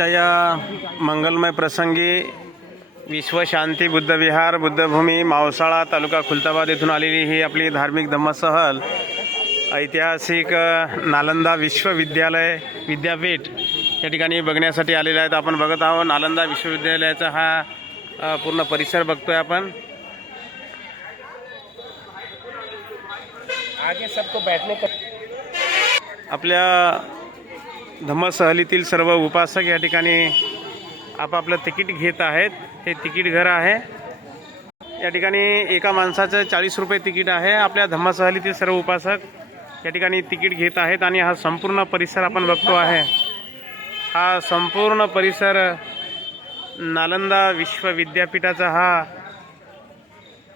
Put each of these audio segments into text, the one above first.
आजच्या या मंगलमय प्रसंगी विश्व शांती बुद्ध विहार बुद्धभूमी मावसाळा तालुका खुलताबाद येथून आलेली ही आपली धार्मिक धम्मसहल ऐतिहासिक नालंदा विश्वविद्यालय विद्यापीठ या ठिकाणी बघण्यासाठी आलेले आहेत। आपण बघत आहोत नालंदा विश्वविद्यालयाचा हा पूर्ण परिसर बघतोय आपण। आगे सबको बैठने का आपल्या धम्मसहलीतील सर्व उपासक या ठिकाणी आपापलं तिकीट घेत आहेत। हे तिकीट घर आहे। या ठिकाणी एका माणसाचं 40 रुपये तिकीट आहे। आपल्या धम्मसहलीतील सर्व उपासक या ठिकाणी तिकीट घेत आहेत आणि हा संपूर्ण परिसर आपण बघतो आहे। हा संपूर्ण परिसर नालंदा विश्वविद्यापीठाचा हा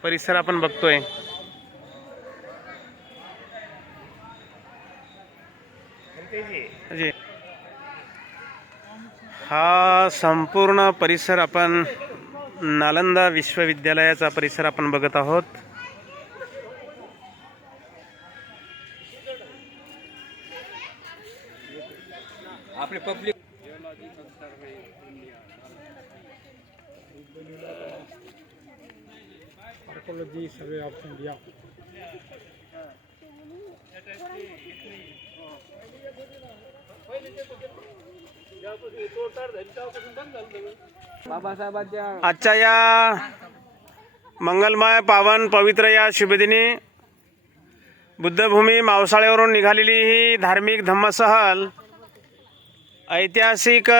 परिसर आपण बघतोय। जी हा संपूर्ण परिसर आपण नालंदा विश्वविद्यालयाचा परिसर आपण बघत आहोत। आपले public archaeology survey of India बाबासाहेबांच्या आजच्या या मंगलमय पावन पवित्र या शुभदिनी बुद्धभूमी मावसाळ्यावरून निघालेली ही धार्मिक धम्मसहल ऐतिहासिक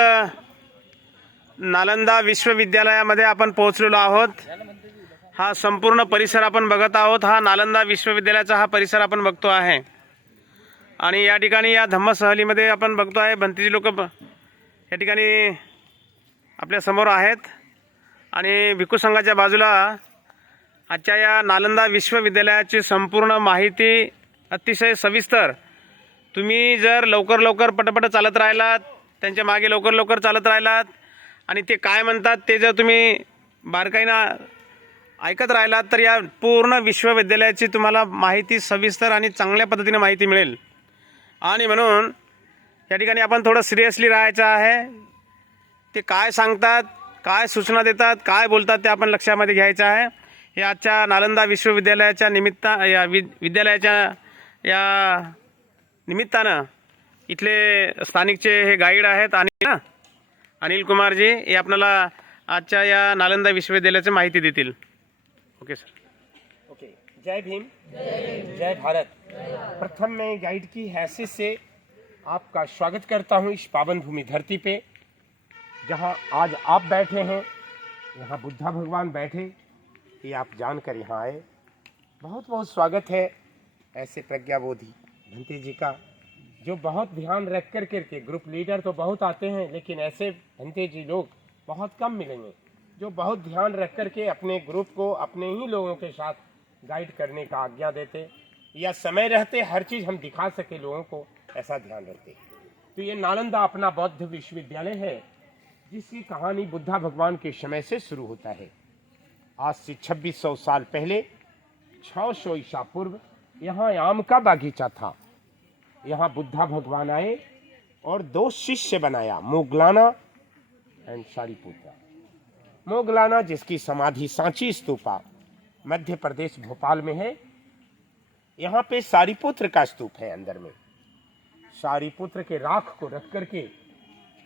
नालंदा विश्वविद्यालयामध्ये आपण पोहोचलेलो आहोत। हा संपूर्ण परिसर आपण बघत आहोत। हा नालंदा विश्वविद्यालयाचा हा परिसर आपण बघतो आहे आणि या ठिकाणी या धम्मसहलीमध्ये आपण बघतो आहे भंतेजी लोक या ठिकाणी आपल्या समोर आहेत आणि भिक्खू संघाच्या बाजूला आजच्या या नालंदा विश्वविद्यालयाची संपूर्ण माहिती अतिशय सविस्तर तुम्ही जर लवकर पटपट चालत राहिलात, त्यांच्या मागे लवकर चालत राहिलात आणि ते काय म्हणतात ते जर तुम्ही बारकाईनं ऐकत राहिलात तर या पूर्ण विश्वविद्यालयाची तुम्हाला माहिती सविस्तर आणि चांगल्या पद्धतीने माहिती मिळेल। आणि म्हणून या ठिकाणी आपण थोडं सिरियसली राहायचं आहे। ते काय सांगतात, काय सूचना देतात, काय बोलतात ते आपण लक्षामध्ये घ्यायचं आहे। हे आजच्या नालंदा विश्वविद्यालयाच्या विद्यालयाच्या या निमित्तानं इथले स्थानिकचे हे गाईड आहेत आणि अनिल कुमारजी हे आपल्याला आजच्या या नालंदा विश्वविद्यालयाची माहिती देतील। Okay sir. ओके, जय भीम, जय भारत। प्रथम मैं गाइड की हैसियत से आपका स्वागत करता हूं इस पावन भूमि धरती पे जहां आज आप बैठे हैं। यहाँ बुद्धा भगवान बैठे, ये आप जानकर यहाँ आए, बहुत बहुत स्वागत है ऐसे प्रज्ञाबोधी भंते जी का जो बहुत ध्यान रख कर के ग्रुप लीडर तो बहुत आते हैं लेकिन ऐसे भंते जी लोग बहुत कम मिलेंगे जो बहुत ध्यान रख कर के अपने ग्रुप को अपने ही लोगों के साथ गाइड करने का आज्ञा देते या समय रहते हर चीज़ हम दिखा सके लोगों को, ऐसा ध्यान रखते। तो ये नालंदा अपना बौद्ध विश्वविद्यालय है जिसकी कहानी बुद्धा भगवान के समय से शुरू होता है। आज से 2600 साल पहले 600 ईसा पूर्व यहाँ आम का बागीचा था। यहाँ बुद्धा भगवान आए और 2 शिष्य बनाया, मोगलाना एंड सारिपुत्रा। मोगलाना जिसकी समाधि सांची स्तूपा मध्य प्रदेश भोपाल में है, यहाँ पे सारिपुत्र का स्तूप है। अंदर में सारिपुत्र के राख को रख करके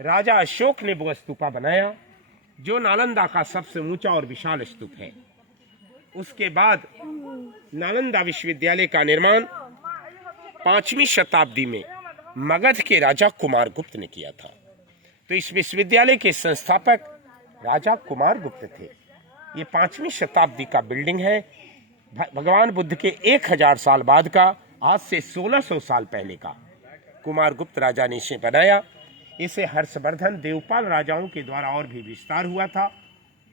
राजा अशोक ने वो स्तूपा बनाया जो नालंदा का सबसे ऊंचा और विशाल स्तूप है। उसके बाद नालंदा विश्वविद्यालय का निर्माण 5वीं शताब्दी में मगध के राजा कुमारगुप्त ने किया था। तो इस विश्वविद्यालय के संस्थापक राजा कुमारगुप्त थे। ये 5वीं शताब्दी का बिल्डिंग है। भगवान बुद्ध के 1000 साल बाद का, आज से 1600 साल पहले का कुमारगुप्त राजा ने इसे बनाया। इसे हर्षवर्धन देवपाल राजाओं के द्वारा और भी विस्तार हुआ था।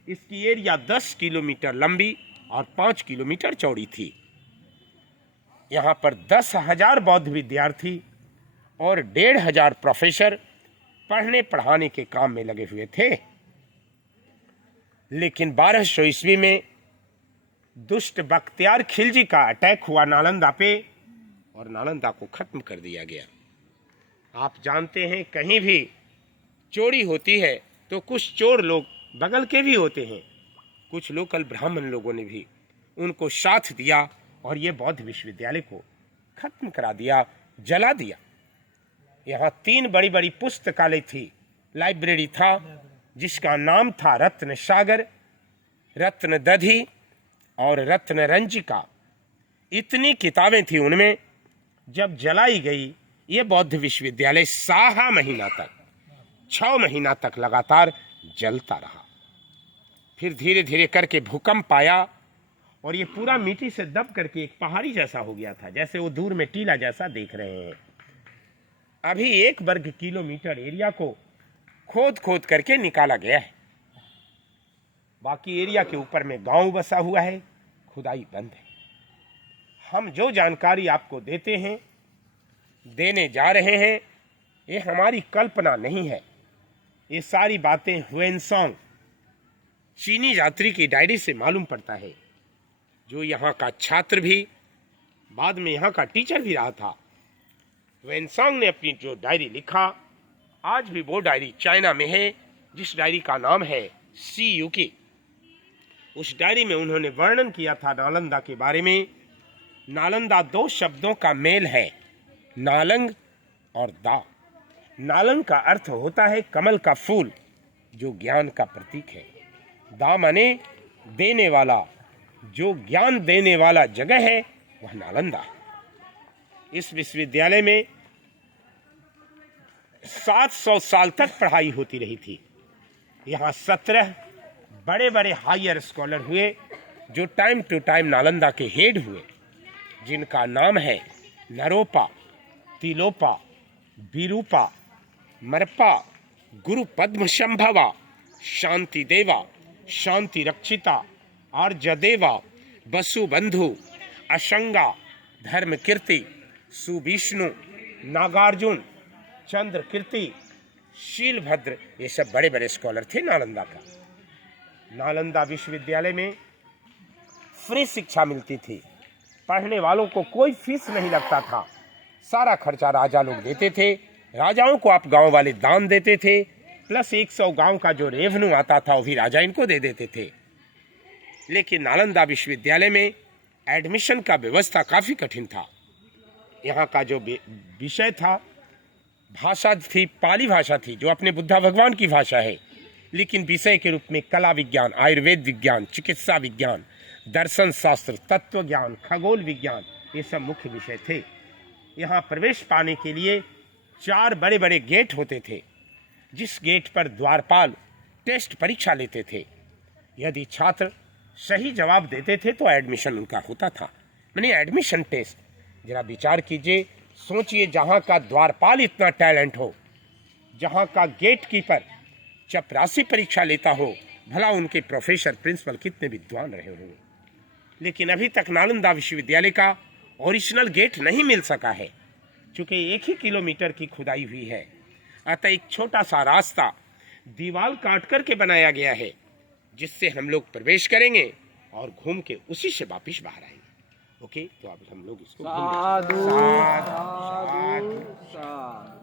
इसकी एरिया 10 किलोमीटर लंबी और 5 किलोमीटर चौड़ी थी। यहाँ पर 10,000 बौद्ध विद्यार्थी और 1,500 प्रोफेसर पढ़ने पढ़ाने के काम में लगे हुए थे। लेकिन 1200 ईस्वी में दुष्ट बख्तियार खिलजी का अटैक हुआ नालंदा पे और नालंदा को खत्म कर दिया गया। आप जानते हैं कहीं भी चोरी होती है तो कुछ चोर लोग बगल के भी होते हैं, कुछ लोकल ब्राह्मण लोगों ने भी उनको साथ दिया और ये बौद्ध विश्वविद्यालय को खत्म करा दिया, जला दिया। यहाँ 3 बड़ी बड़ी पुस्तकालय थी, लाइब्रेरी था जिसका नाम था रत्न सागर, रत्न दधि और रत्न रंजिका। इतनी किताबें थी उनमें। जब जलाई गई ये बौद्ध विश्वविद्यालय 6 महीना तक 6 महीना तक लगातार जलता रहा। फिर धीरे धीरे करके भूकंप आया और ये पूरा मिट्टी से दब करके एक पहाड़ी जैसा हो गया था, जैसे वो दूर में टीला जैसा देख रहे हैं। अभी 1 वर्ग किलोमीटर एरिया को खोद खोद करके निकाला गया है। बाकी एरिया के ऊपर में गांव बसा हुआ है, खुदाई बंद है। हम जो जानकारी आपको देते हैं, देने जा रहे हैं, ये हमारी कल्पना नहीं है। ये सारी बातें हुएनसांग चीनी यात्री की डायरी से मालूम पड़ता है, जो यहाँ का छात्र भी बाद में यहाँ का टीचर भी रहा था। हुएनसांग ने अपनी जो डायरी लिखा, आज भी वो डायरी चाइना में है, जिस डायरी का नाम है सी यूकी। उस डायरी में उन्होंने वर्णन किया था नालंदा के बारे में। नालंदा 2 शब्दों का मेल है, नालंग और दा। नालंग का अर्थ होता है कमल का फूल, जो ज्ञान का प्रतीक है। दा माने देने वाला, जो ज्ञान देने वाला जगह है वह नालंदा है। इस विश्वविद्यालय में 700 साल तक पढ़ाई होती रही थी। यहाँ 17 बड़े बड़े हायर स्कॉलर हुए, जो टाइम टू टाइम नालंदा के हेड हुए, जिनका नाम है नरोपा, तिलोपा, विरूपा, मरपा, गुरु पद्म संभवा, शांति देवा, शांति रक्षिता, आर्यदेवा, वसुबंधु, अशंगा, धर्म कीर्ति, सुविष्णु, नागार्जुन, चंद्र कीर्ति, शीलभद्र। ये सब बड़े बड़े स्कॉलर थे नालंदा का। नालंदा विश्वविद्यालय में फ्री शिक्षा मिलती थी, पढ़ने वालों को कोई फीस नहीं लगता था। सारा खर्चा राजा लोग देते थे। राजाओं को आप गांव वाले दान देते थे, प्लस 100 गांव का जो रेवेन्यू आता था वो भी राजा इनको दे देते थे। लेकिन नालंदा विश्वविद्यालय में एडमिशन का व्यवस्था काफी कठिन था। यहाँ का जो विषय था, भाषा थी, पाली भाषा थी, जो अपने बुद्धा भगवान की भाषा है। लेकिन विषय के रूप में कला विज्ञान, आयुर्वेद विज्ञान, चिकित्सा विज्ञान, दर्शन शास्त्र, तत्व ज्ञान, खगोल विज्ञान, ये सब मुख्य विषय थे। यहाँ प्रवेश पाने के लिए 4 बड़े बड़े गेट होते थे, जिस गेट पर द्वारपाल टेस्ट परीक्षा लेते थे। यदि छात्र सही जवाब देते थे तो एडमिशन उनका होता था। मैंने एडमिशन टेस्ट, जरा विचार कीजिए, सोचिए, जहाँ का द्वारपाल इतना टैलेंट हो, जहाँ का गेट कीपर चपरासी परीक्षा लेता हो, भला उनके प्रोफेसर प्रिंसिपल कितने विद्वान रहे होंगे। लेकिन अभी तक नालंदा विश्वविद्यालय का ओरिजिनल गेट नहीं मिल सका है, क्योंकि 1 ही किलोमीटर की खुदाई हुई है। अतः एक छोटा सा रास्ता दीवार काट करके बनाया गया है, जिससे हम लोग प्रवेश करेंगे और घूम के उसी से वापिस बाहर आएंगे। ओके, तो अब हम लोग इसको साधु साधु साधु साधु।